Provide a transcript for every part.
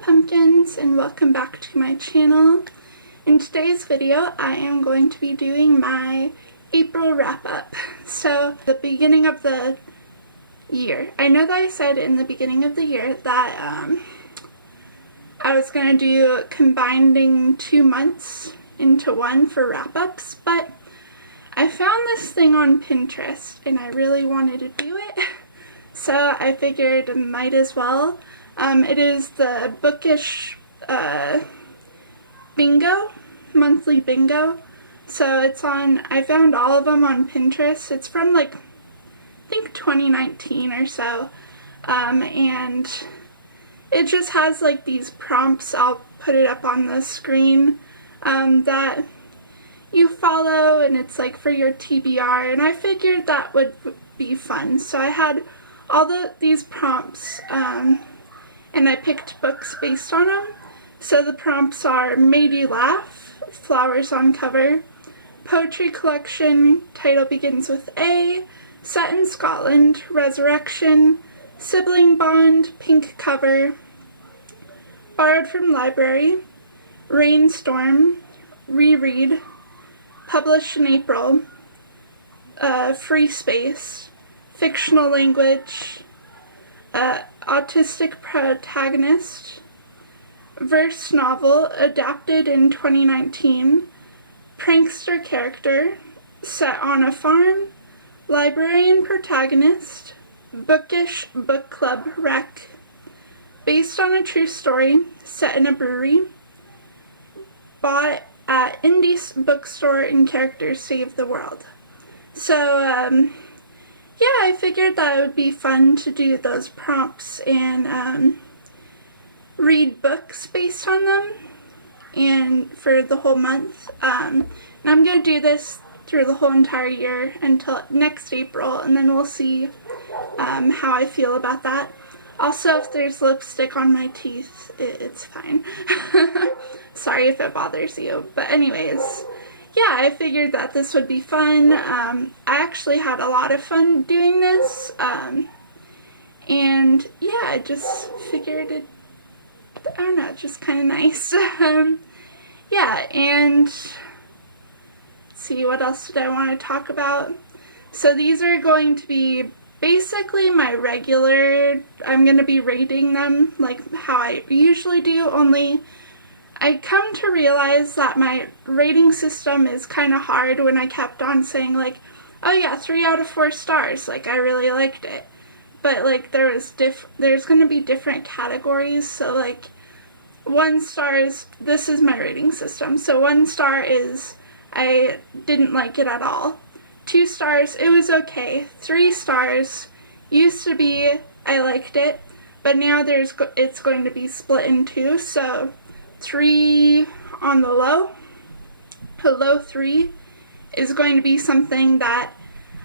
pumpkins, and welcome back to my channel. In today's video I am going to be doing my April wrap-up. So the beginning of the year. I know that I said in the beginning of the year that I was going to do combining 2 months into one for wrap-ups, but I found this thing on Pinterest and I really wanted to do it, so I figured might as well. It is the Bookish bingo, monthly bingo. So it's on, I found all of them on Pinterest. It's from like, I think 2019 or so. And it just has like these prompts, I'll put it up on the screen, that you follow, and it's like for your TBR, and I figured that would be fun. So I had all these prompts, and I picked books based on them. So the prompts are Made You Laugh, Flowers on Cover, Poetry Collection, Title Begins with A, Set in Scotland, Resurrection, Sibling Bond, Pink Cover, Borrowed from Library, Rainstorm, Reread, Published in April, Free Space, Fictional Language, Autistic Protagonist, Verse Novel, adapted in 2019, Prankster Character, Set on a Farm, Librarian Protagonist, Bookish Book Club Rec, Based on a True Story, Set in a Brewery, Bought at Indie Bookstore and Characters Save the World. So, yeah, I figured that it would be fun to do those prompts and read books based on them, and for the whole month. And I'm going to do this through the whole entire year until next April, and then we'll see how I feel about that. Also, if there's lipstick on my teeth, it's fine. Sorry if it bothers you. But anyways, yeah, I figured that this would be fun. I actually had a lot of fun doing this, and yeah, I just figured it, I don't know, just kind of nice. Yeah, and let's see, what else did I want to talk about? So these are going to be basically my regular, I'm going to be rating them like how I usually do, only I come to realize that my rating system is kind of hard when I kept on saying like, oh yeah, 3 out of 4 stars, like I really liked it. But like there's going to be different categories, so like 1 star is, this is my rating system, so 1 star is I didn't like it at all. 2 stars, it was okay. 3 stars used to be I liked it, but now it's going to be split in 2, so 3 on the low. A low 3 is going to be something that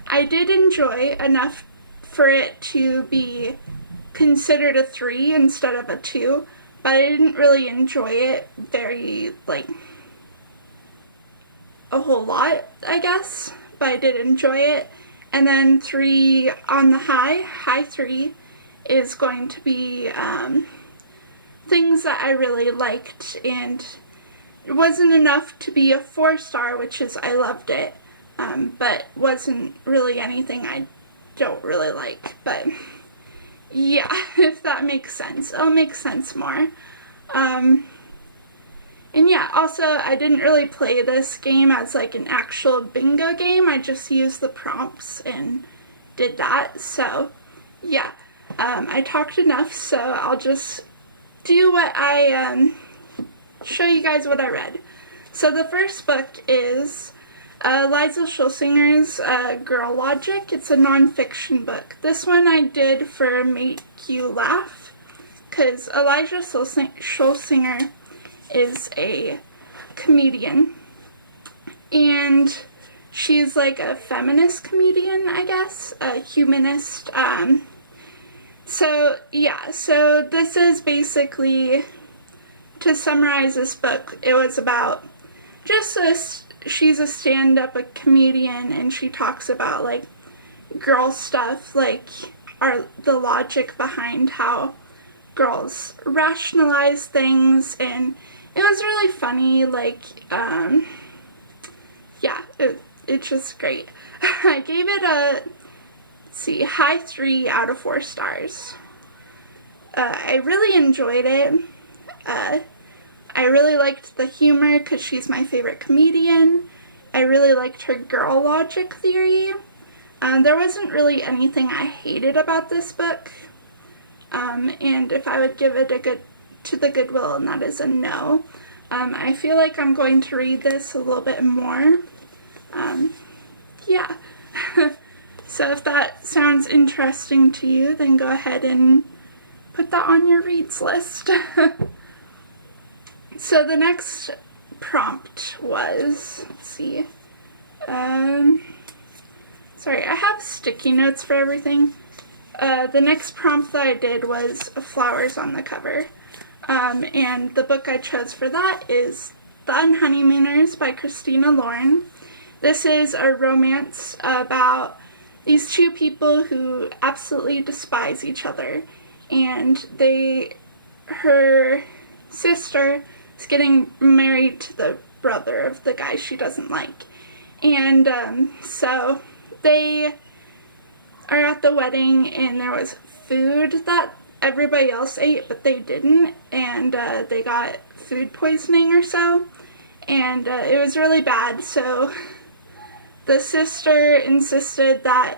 I did enjoy enough for it to be considered a 3 instead of a 2, but I didn't really enjoy it very, like, a whole lot, I guess, but I did enjoy it. And then 3 on the high 3 is going to be things that I really liked, and it wasn't enough to be a 4 star, which is I loved it, but wasn't really anything I don't really like. But yeah, if that makes sense, it'll make sense more. And yeah, also I didn't really play this game as like an actual bingo game, I just used the prompts and did that. So yeah, I talked enough, so I'll just do what I, show you guys what I read. So the first book is Liza Schulsinger's Girl Logic. It's a non-fiction book. This one I did for Make You Laugh, because Elijah Schulsinger is a comedian, and she's like a feminist comedian, I guess, a humanist. So yeah, so this is basically, to summarize this book, it was about just she's a stand-up comedian, and she talks about like girl stuff, like the logic behind how girls rationalize things, and it was really funny. Like, yeah, it's just great. I gave it a, high 3 out of 4 stars. I really enjoyed it. I really liked the humor because she's my favorite comedian. I really liked her girl logic theory. There wasn't really anything I hated about this book. And if I would give it to the Goodwill, and that is a no. I feel like I'm going to read this a little bit more. Yeah. So if that sounds interesting to you, then go ahead and put that on your reads list. So the next prompt was, sorry, I have sticky notes for everything. The next prompt that I did was flowers on the cover. And the book I chose for that is The Honeymooners by Christina Lauren. This is a romance about these two people who absolutely despise each other, and her sister is getting married to the brother of the guy she doesn't like. And so they are at the wedding, and there was food that everybody else ate, but they didn't, and they got food poisoning or so, and it was really bad. So the sister insisted that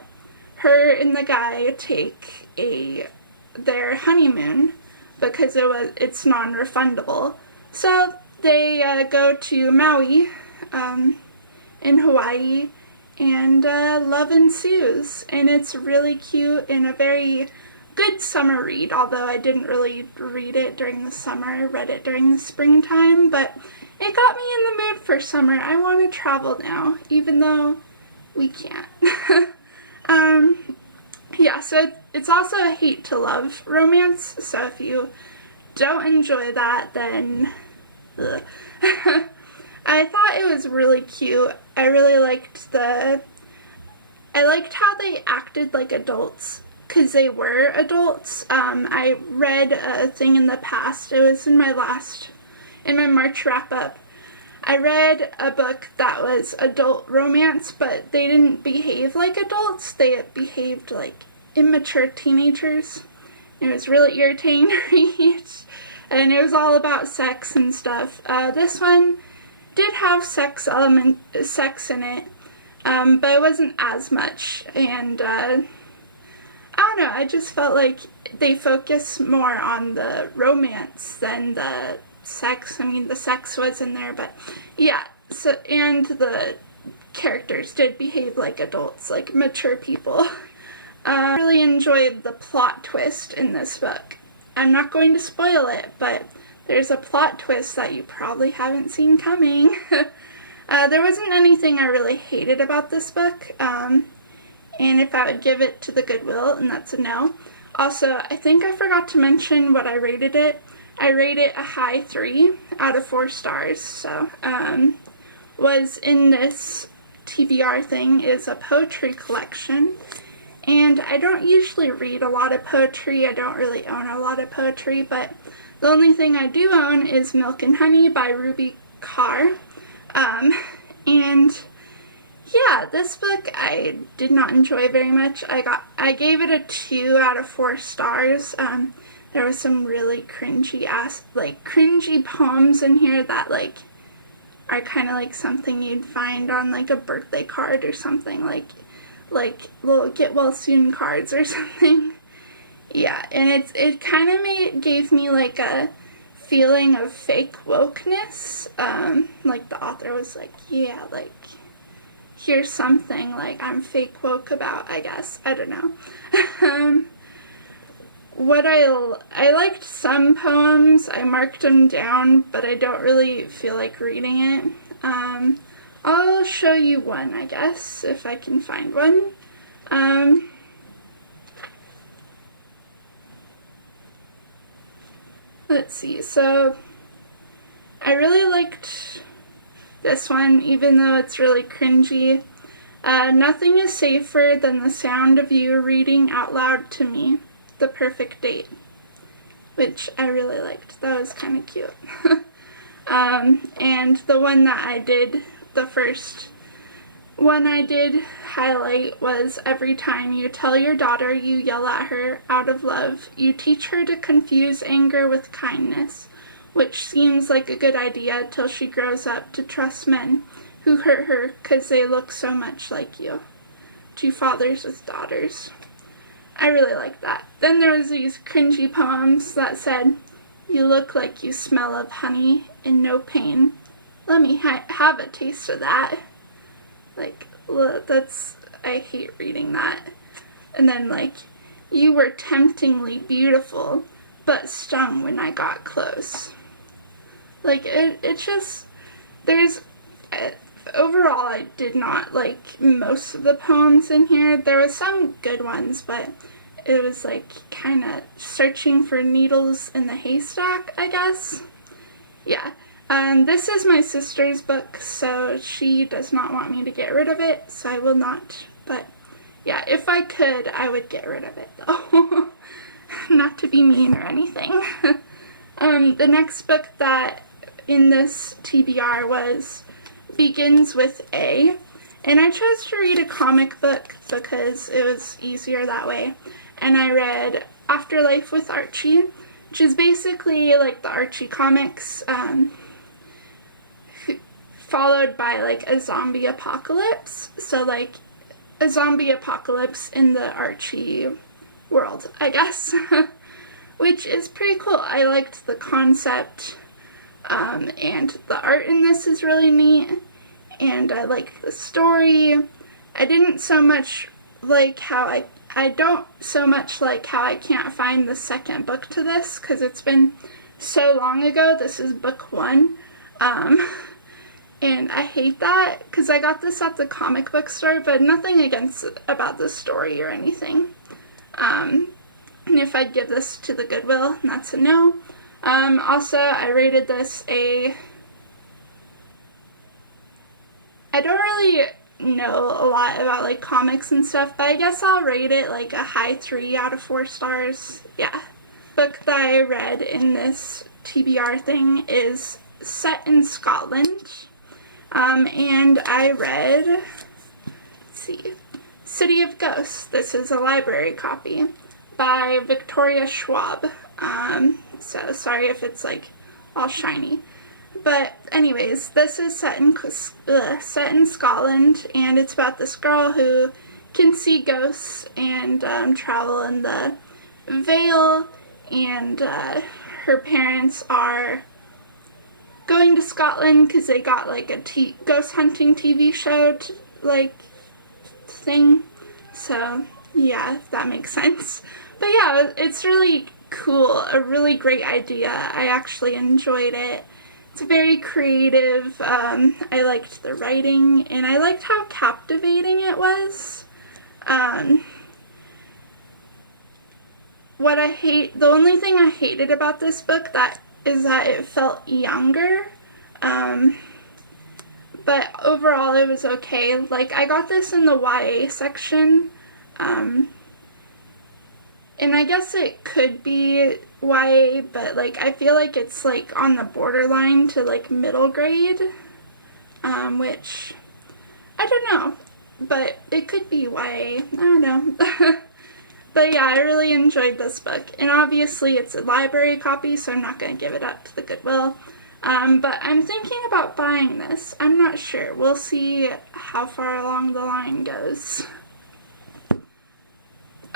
her and the guy take their honeymoon because it's non-refundable. So they go to Maui in Hawaii, and love ensues, and it's really cute and a very good summer read, although I didn't really read it during the summer. I read it during the springtime, but it got me in the mood for summer. I want to travel now, even though we can't. Yeah, so it's also a hate to love romance, so if you don't enjoy that, then ugh. I thought it was really cute. I really liked I liked how they acted like adults, because they were adults. I read a thing in the past, it was in my March wrap-up. I read a book that was adult romance, but they didn't behave like adults. They behaved like immature teenagers. It was really irritating to read, and it was all about sex and stuff. This one did have sex in it, but it wasn't as much, and I don't know, I just felt like they focus more on the romance than the sex. I mean, the sex was in there, but yeah, so, and the characters did behave like adults, like mature people. I really enjoyed the plot twist in this book. I'm not going to spoil it, but there's a plot twist that you probably haven't seen coming. There wasn't anything I really hated about this book, and if I would give it to the Goodwill, and that's a no. Also, I think I forgot to mention what I rated it. I rate it a high 3 out of 4 stars, so, was in this TBR thing is a poetry collection, and I don't usually read a lot of poetry. I don't really own a lot of poetry, but the only thing I do own is Milk and Honey by Ruby Carr, and yeah, this book I did not enjoy very much. I gave it a 2 out of 4 stars. There was some really cringy poems in here that are kind of like something you'd find on like a birthday card or something, like little get well soon cards or something. Yeah, and it kind of gave me like a feeling of fake wokeness. Like the author was like, yeah, like here's something like I'm fake woke about, I guess. I don't know. What I liked some poems, I marked them down, but I don't really feel like reading it. I'll show you one, I guess, if I can find one. Let's see, so I really liked this one, even though it's really cringy. Nothing is safer than the sound of you reading out loud to me. The perfect date. which I really liked. That was kind of cute. And the one that I did, the first one I did highlight was every time you tell your daughter you yell at her out of love, you teach her to confuse anger with kindness, which seems like a good idea till she grows up to trust men who hurt her because they look so much like you. To fathers with daughters. I really liked that. Then there was these cringy poems that said, you look like you smell of honey and no pain. Let me have a taste of that. Like, I hate reading that. And then, like, you were temptingly beautiful, but stung when I got close. Like, it's just, overall, I did not like most of the poems in here. There were some good ones, but it was, like, kind of searching for needles in the haystack, I guess. Yeah. This is my sister's book, so she does not want me to get rid of it, so I will not. But, yeah, if I could, I would get rid of it, though. Not to be mean or anything. The next book that in this TBR begins with A, and I chose to read a comic book because it was easier that way. And I read Afterlife with Archie, which is basically like the Archie comics, followed by like a zombie apocalypse. So like a zombie apocalypse in the Archie world, I guess. Which is pretty cool. I liked the concept, and the art in this is really neat, and I liked the story. I didn't so much like how I don't so much like how I can't find the second book to this, because it's been so long ago. This is book 1, and I hate that, because I got this at the comic book store, but nothing about the story or anything. And if I'd give this to the Goodwill, that's a no. Also, I rated this I don't really know a lot about like comics and stuff, but I guess I'll rate it like a high 3 out of 4 stars. Yeah. Book that I read in this TBR thing is set in Scotland. And I read, let's see, City of Ghosts. This is a library copy by Victoria Schwab. So sorry if it's like all shiny. But anyways, this is set in Scotland, and it's about this girl who can see ghosts and travel in the Vale, and her parents are going to Scotland because they got like a ghost hunting TV show thing. So yeah, if that makes sense. But yeah, it's really cool, a really great idea. I actually enjoyed it. It's very creative. I liked the writing, and I liked how captivating it was. The only thing I hated about this book is that it felt younger. But overall it was okay. Like, I got this in the YA section. And I guess it could be YA, but like I feel like it's like on the borderline to like middle grade, which I don't know, but it could be YA. I don't know. But yeah, I really enjoyed this book, and obviously it's a library copy, so I'm not going to give it up to the Goodwill. But I'm thinking about buying this. I'm not sure. We'll see how far along the line goes.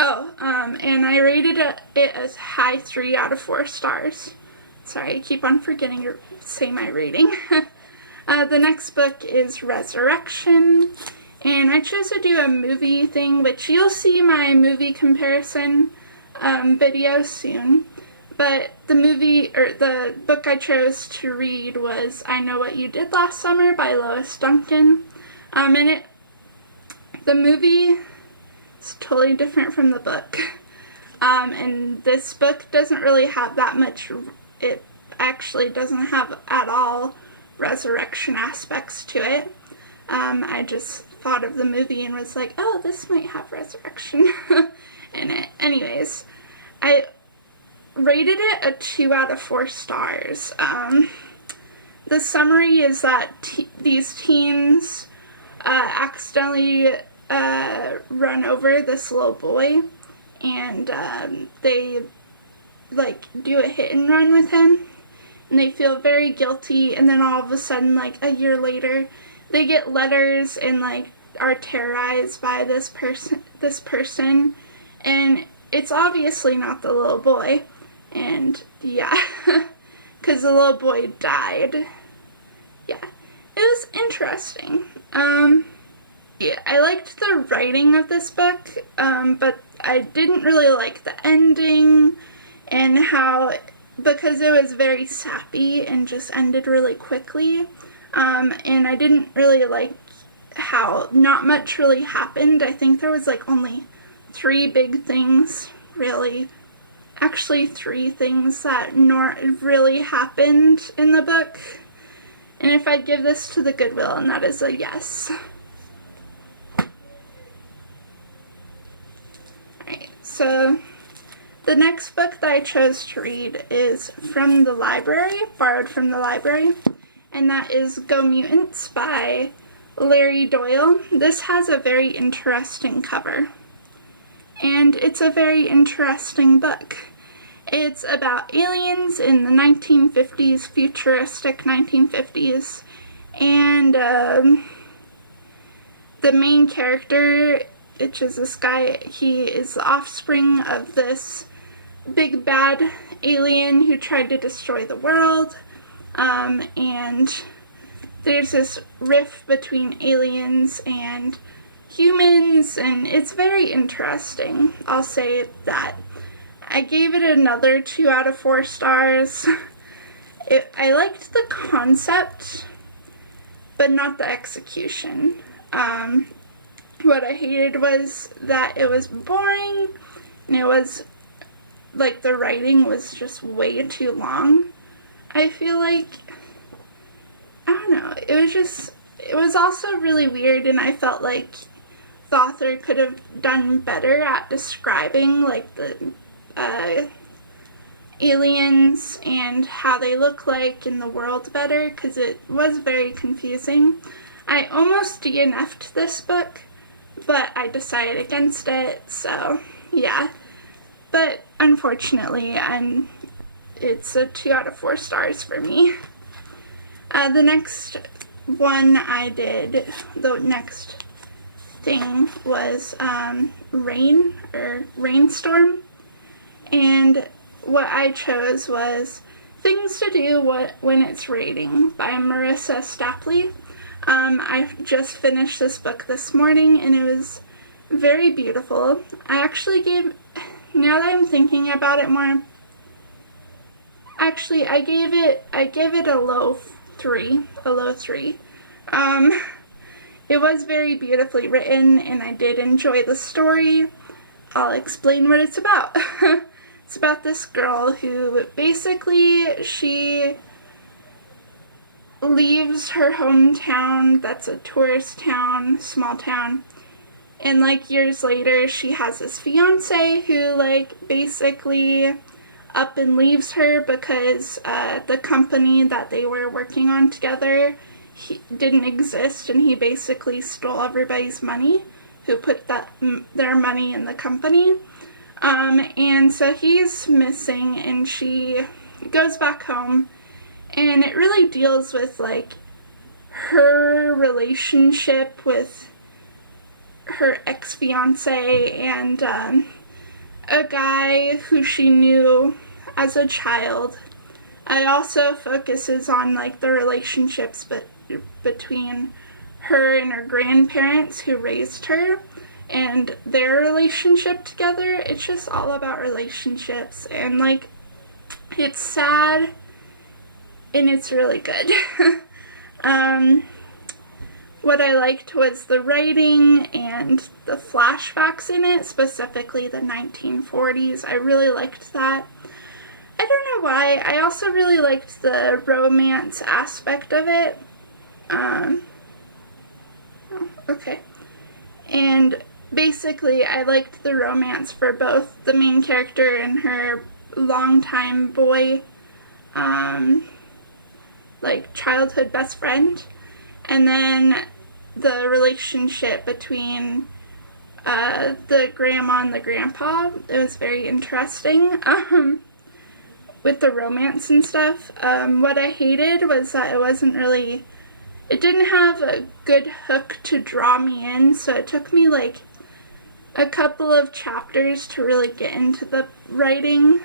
Oh, and I rated it as high 3 out of 4 stars. Sorry, I keep on forgetting to say my rating. The next book is Resurrection, and I chose to do a movie thing, which you'll see my movie comparison video soon. But the book I chose to read was I Know What You Did Last Summer by Lois Duncan. And the movie is totally different from the book. And this book doesn't really have that much, it actually doesn't have at all resurrection aspects to it. I just thought of the movie and was like, oh, this might have resurrection in it. Anyways, rated it a 2 out of 4 stars. The summary is that these teens accidentally run over this little boy, and they like do a hit and run with him, and they feel very guilty, and then all of a sudden, like a year later, they get letters and like are terrorized by this person, and it's obviously not the little boy, and yeah, because the little boy died. Yeah, it was interesting. Yeah, I liked the writing of this book, but I didn't really like the ending, and how, because it was very sappy and just ended really quickly, and I didn't really like how not much really happened. I think there was like only 3 big things, really. Actually 3 things that really happened in the book. And if I give this to the Goodwill, and that is a yes. Alright, so the next book that I chose to read is from the library, borrowed from the library, and that is Go Mutants by Larry Doyle. This has a very interesting cover, and it's a very interesting book. It's about aliens in the 1950s, futuristic 1950s, and the main character, which is this guy, he is the offspring of this big bad alien who tried to destroy the world, and there's this rift between aliens and humans, and it's very interesting. I'll say that. I gave it another 2 out of 4 stars. I liked the concept, but not the execution. What I hated was that it was boring, and it was, like, the writing was just way too long. I feel like, I don't know, it was also really weird, and I felt like the author could have done better at describing, like, the aliens and how they look like in the world better, because it was very confusing. I almost DNF'd this book, but I decided against it, so yeah. But unfortunately, it's a 2 out of 4 stars for me. The next one I did, the next thing was Rainstorm. And what I chose was Things to Do When It's Raining by Marissa Stapley. I just finished this book this morning, and it was very beautiful. I actually now that I'm thinking about it more, actually I gave it a low 3. It was very beautifully written, and I did enjoy the story. I'll explain what it's about. It's about this girl who basically, she leaves her hometown, that's a tourist town, small town, and like years later she has this fiance who like basically up and leaves her because the company that they were working on together didn't exist, and he basically stole everybody's money who put their money in the company. And so he's missing, and she goes back home, and it really deals with like her relationship with her ex-fiance and a guy who she knew as a child. It also focuses on like the relationships between her and her grandparents who raised her, and their relationship together. It's just all about relationships, and like, it's sad, and it's really good. What I liked was the writing and the flashbacks in it, specifically the 1940s. I really liked that. I don't know why. I also really liked the romance aspect of it. Okay. And basically, I liked the romance for both the main character and her longtime boy, like childhood best friend, and then the relationship between the grandma and the grandpa. It was very interesting, with the romance and stuff. What I hated was that it didn't have a good hook to draw me in, so it took me like a couple of chapters to really get into the writing.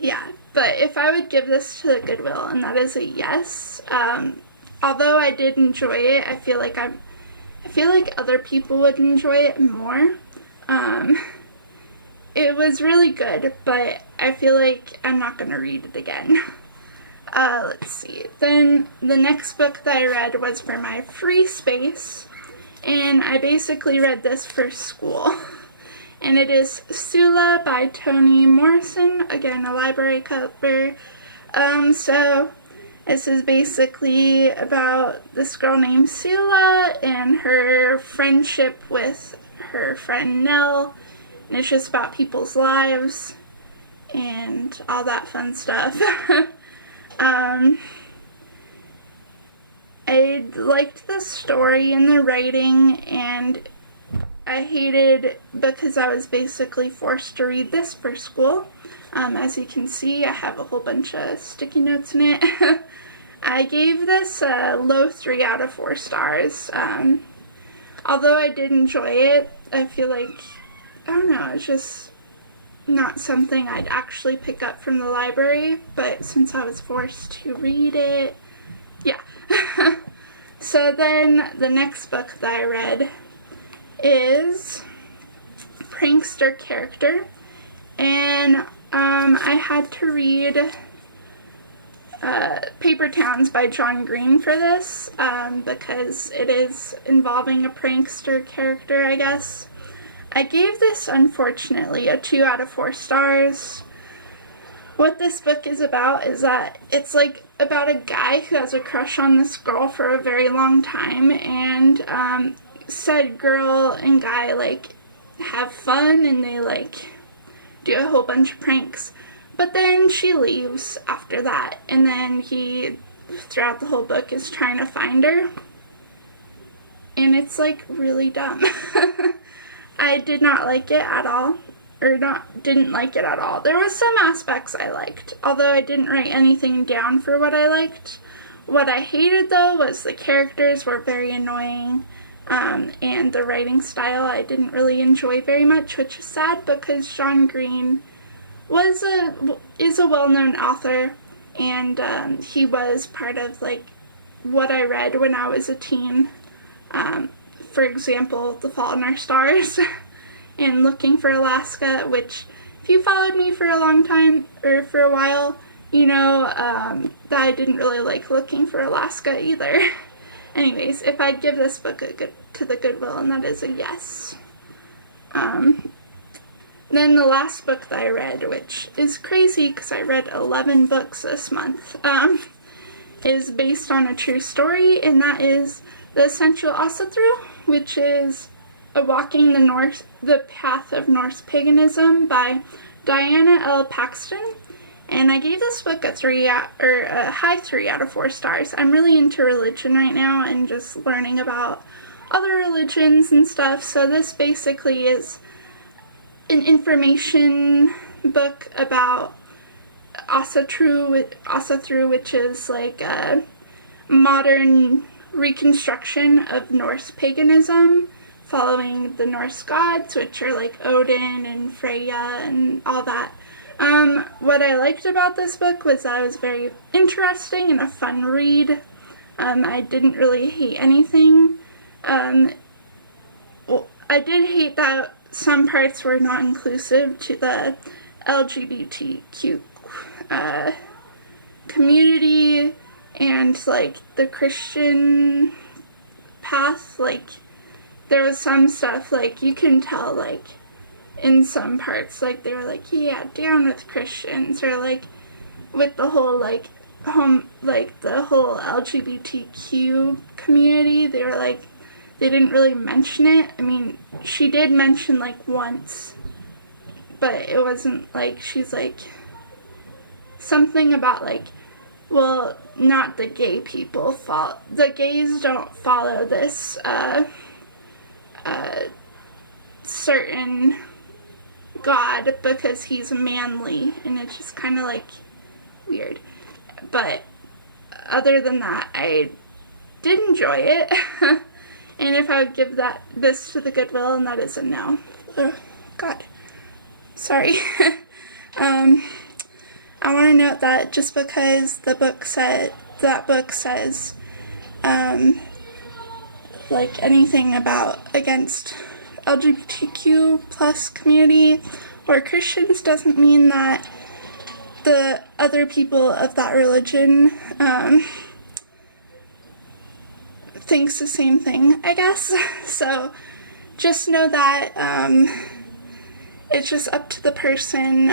Yeah, but if I would give this to the Goodwill, and that is a yes. Although I did enjoy it, I feel like other people would enjoy it more. It was really good, but I feel like I'm not going to read it again. Let's see. Then the next book that I read was for my free space, and I basically read this for school. And it is Sula by Toni Morrison, again a library cover. So this is basically about this girl named Sula and her friendship with her friend Nell, and it's just about people's lives and all that fun stuff. I liked the story and the writing, and I hated because I was basically forced to read this for school. As you can see, I have a whole bunch of sticky notes in it. I gave this a low 3 out of 4 stars. Although I did enjoy it, I feel like, I don't know, it's just not something I'd actually pick up from the library, but since I was forced to read it, yeah. So then the next book that I read is Prankster Character, and I had to read Paper Towns by John Green for this, because it is involving a prankster character, I guess. I gave this, unfortunately, a 2 out of 4 stars. What this book is about is that it's like about a guy who has a crush on this girl for a very long time, and said girl and guy like have fun and they like do a whole bunch of pranks, but then she leaves after that, and then he throughout the whole book is trying to find her, and it's like really dumb. I did not like it at all, or didn't like it at all. There was some aspects I liked, although I didn't write anything down for what I liked. What I hated though was the characters were very annoying. And the writing style I didn't really enjoy very much, which is sad because John Green is a well-known author, and he was part of like what I read when I was a teen. For example, The Fault in Our Stars and Looking for Alaska, which if you followed me for a long time or for a while, you know that I didn't really like Looking for Alaska either. Anyways, if I'd give this book to the Goodwill, and that is a yes. Then the last book that I read, which is crazy because I read 11 books this month, is based on a true story, and that is The Essential Asatru, which is Walking the Path of Norse Paganism by Diana L. Paxton. And I gave this book a high 3 out of 4 stars. I'm really into religion right now and just learning about other religions and stuff. So this basically is an information book about Asatru, which is like a modern reconstruction of Norse paganism, following the Norse gods, which are like Odin and Freya and all that. What I liked about this book was that it was very interesting and a fun read. I didn't really hate anything. Well, I did hate that some parts were not inclusive to the LGBTQ community and like the Christian path. Like there was some stuff like you can tell like in some parts like they were like, yeah, down with Christians, or like with the whole like the whole LGBTQ community, they were like, they didn't really mention it. I mean, she did mention like once but it wasn't like, she's like, something about like, well, not the gay people the gays don't follow this certain god because he's manly, and it's just kind of like weird. But other than that, I did enjoy it. And if I would give this to the Goodwill, and that is a no. Oh, God. Sorry. I want to note that just because that book says like anything against LGBTQ plus community or Christians doesn't mean that the other people of that religion thinks the same thing, I guess. So just know that it's just up to the person,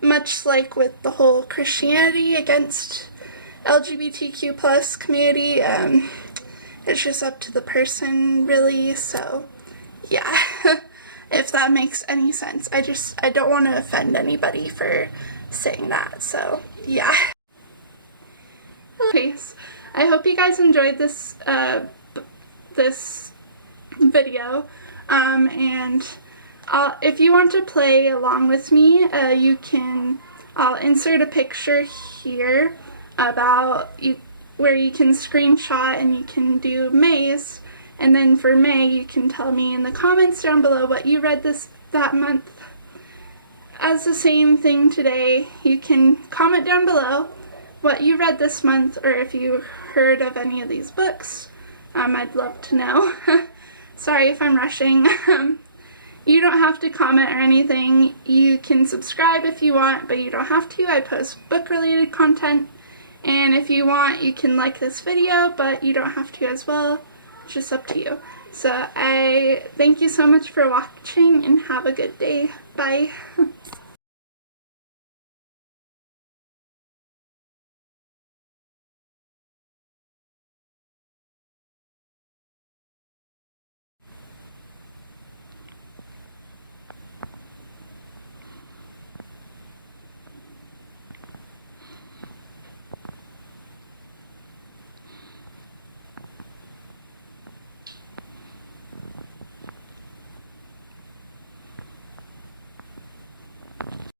much like with the whole Christianity against LGBTQ plus community, it's just up to the person, really. So yeah. If that makes any sense. I don't want to offend anybody for saying that, so yeah. Okay, I hope you guys enjoyed this this video, and if you want to play along with me, I'll insert a picture here where you can screenshot and you can do May's. And then for May, you can tell me in the comments down below what you read that month. As the same thing today, you can comment down below what you read this month, or if you heard of any of these books. I'd love to know. Sorry if I'm rushing. You don't have to comment or anything. You can subscribe if you want, but you don't have to. I post book-related content. And if you want, you can like this video, but you don't have to as well. It's just up to you. So I thank you so much for watching, and have a good day. Bye.